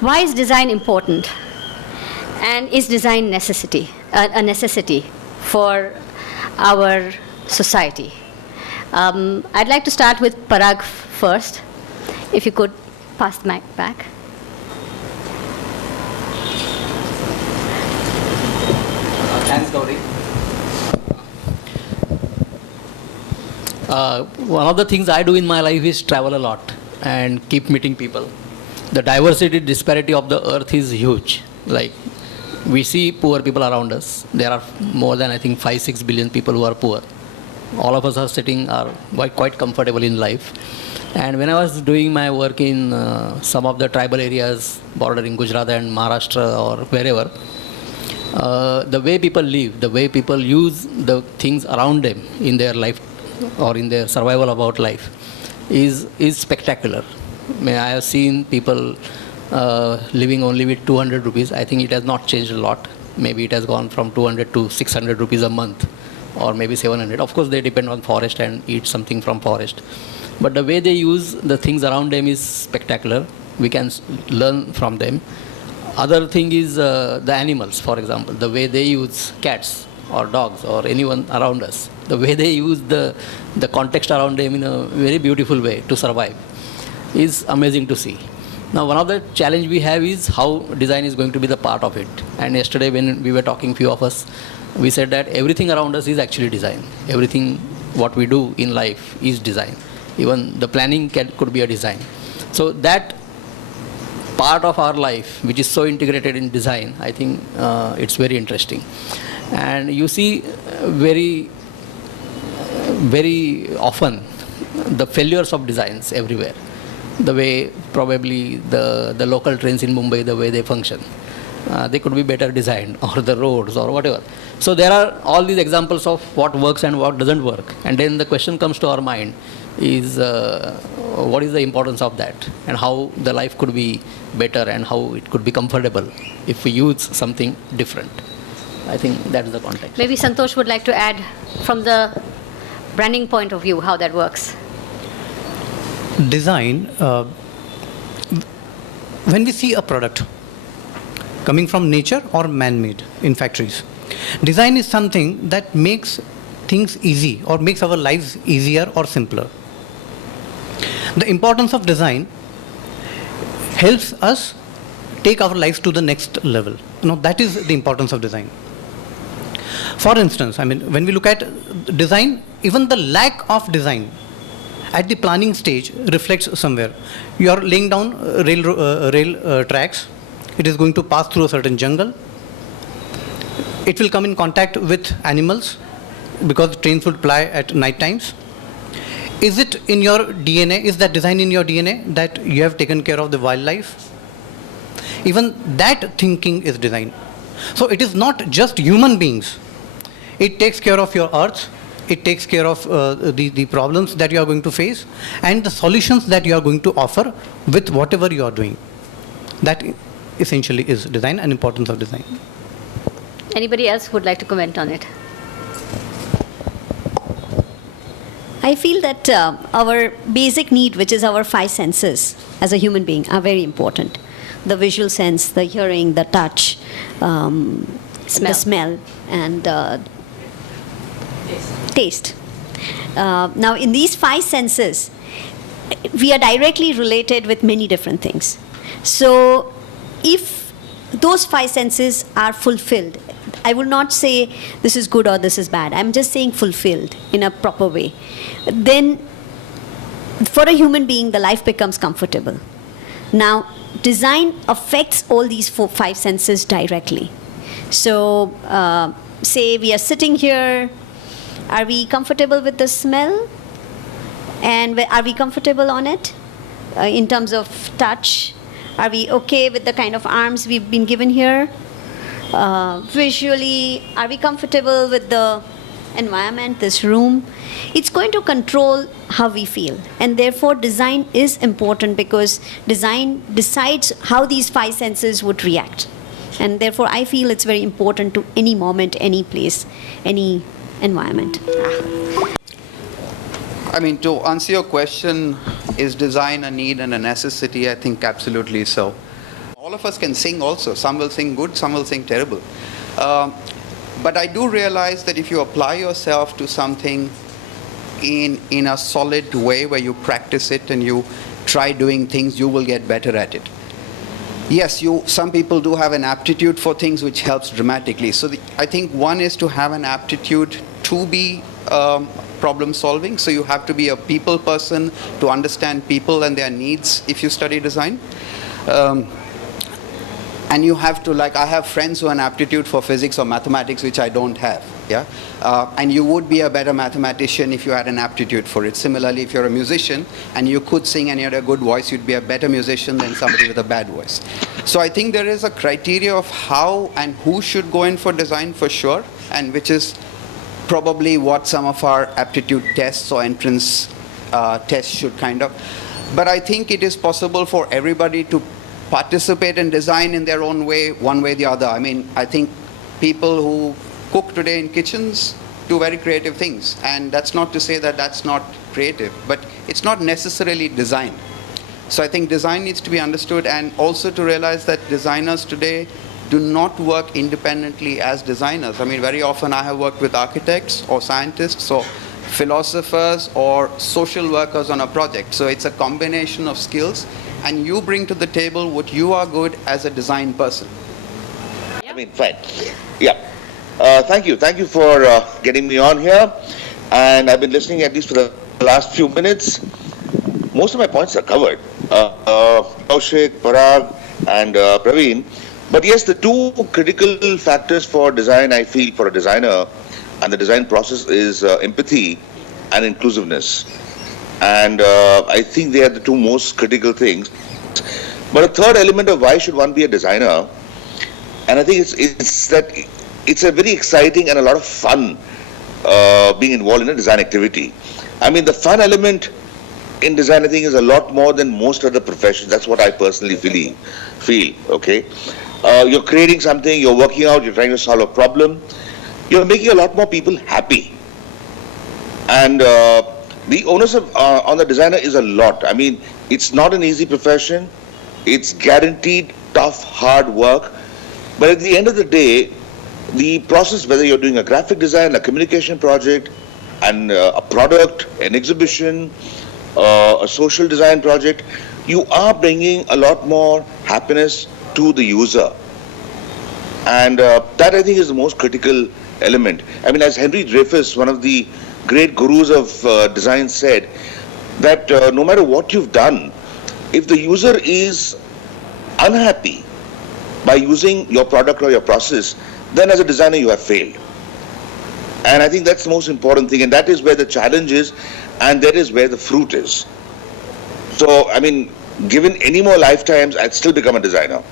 Why is design important? And is design a necessity for our society? I'd like to start with Parag first. If you could pass the mic back. Thanks, Gauri. One of the things I do in my life is travel a lot and keep meeting people. The diversity, disparity of the earth is huge. Like, we see poor people around us. There are more than, I think, 5-6 billion people who are poor. All of us are quite comfortable in life. And when I was doing my work in some of the tribal areas bordering Gujarat and Maharashtra or wherever, the way people live, the way people use the things around them in their life or in their survival about life is spectacular. I have seen people living only with 200 rupees. I think it has not changed a lot. Maybe it has gone from 200 to 600 rupees a month, or maybe 700. Of course, they depend on forest and eat something from forest. But the way they use the things around them is spectacular. We can learn from them. Other thing is the animals, for example, the way they use cats or dogs or anyone around us, the way they use the context around them in a very beautiful way to survive is amazing to see. Now, one of the challenge we have is how design is going to be the part of it. And yesterday when we were talking, few of us, we said that everything around us is actually design. Everything what we do in life is design. Even the planning could be a design. So that part of our life, which is so integrated in design, I think it's very interesting. And you see very, very often the failures of designs everywhere. The way probably the local trains in Mumbai, the way they function. They could be better designed, or the roads or whatever. So there are all these examples of what works and what doesn't work. And then the question comes to our mind is what is the importance of that, and how the life could be better and how it could be comfortable if we use something different. I think that is the context. Maybe Santosh would like to add from the branding point of view how that works. Design, when we see a product coming from nature or man-made in factories, design is something that makes things easy or makes our lives easier or simpler. The importance of design helps us take our lives to the next level. That is the importance of design. For instance, when we look at design, even the lack of design at the planning stage reflects somewhere. You are laying down rail tracks. It is going to pass through a certain jungle. It will come in contact with animals because trains would ply at night times. Is it in your DNA? Is that design in your DNA that you have taken care of the wildlife? Even that thinking is design. So it is not just human beings. It takes care of your earth. It takes care of the problems that you are going to face and the solutions that you are going to offer with whatever you are doing. That essentially is design and importance of design. Anybody else would like to comment on it? I feel that our basic need, which is our 5 senses as a human being, are very important. The visual sense, the hearing, the touch, the smell, and taste. Now, in these 5 senses, we are directly related with many different things. So, if those 5 senses are fulfilled, I will not say this is good or this is bad. I'm just saying fulfilled in a proper way. Then, for a human being, the life becomes comfortable. Now, design affects all these 5 senses directly. So, say we are sitting here. Are we comfortable with the smell? And are we comfortable on it in terms of touch? Are we okay with the kind of arms we've been given here? Visually, are we comfortable with the environment, this room? It's going to control how we feel. And therefore, design is important because design decides how these 5 senses would react. And therefore, I feel it's very important to any moment, any place, any environment. To answer your question, is design a need and a necessity? I think absolutely so. all of us can sing also. Some will sing good, some will sing terrible. But I do realize that if you apply yourself to something in a solid way where you practice it and you try doing things, you will get better at it. Yes, some people do have an aptitude for things which helps dramatically. So I think one is to have an aptitude to be problem solving. So you have to be a people person to understand people and their needs if you study design. And you have to, like, I have friends who have an aptitude for physics or mathematics, which I don't have. Yeah, and you would be a better mathematician if you had an aptitude for it. Similarly, if you're a musician and you could sing and you had a good voice, you'd be a better musician than somebody with a bad voice. So I think there is a criteria of how and who should go in for design for sure, and which is probably what some of our aptitude tests or entrance tests should kind of. But I think it is possible for everybody to participate in design in their own way, one way or the other. I mean, I think people who cook today in kitchens do very creative things. And that's not to say that that's not creative, but it's not necessarily design. So I think design needs to be understood, and also to realize that designers today do not work independently as designers. I mean, very often I have worked with architects or scientists or philosophers or social workers on a project. So it's a combination of skills, and you bring to the table what you are good as a design person. I mean, fine. Yeah. Thank you. Thank you for getting me on here. And I've been listening at least for the last few minutes. Most of my points are covered. Kaushik, Parag, and Praveen. But yes, the two critical factors for design, I feel, for a designer and the design process is empathy and inclusiveness. And I think they are the two most critical things. But a third element of why should one be a designer, and I think it's that it's a very exciting and a lot of fun being involved in a design activity. I mean, the fun element in design, I think, is a lot more than most other professions. That's what I personally feel, okay? You're creating something, you're working out, you're trying to solve a problem. You're making a lot more people happy. And the onus on the designer is a lot. I mean, it's not an easy profession. It's guaranteed tough, hard work. But at the end of the day, the process, whether you're doing a graphic design, a communication project, and a product, an exhibition, a social design project, you are bringing a lot more happiness to the user. And that, I think, is the most critical element. I mean, as Henry Dreyfus, one of the great gurus of design, said that no matter what you've done, if the user is unhappy by using your product or your process, then as a designer you have failed. And I think that's the most important thing, and that is where the challenge is, and that is where the fruit is. So, I mean, given any more lifetimes, I'd still become a designer.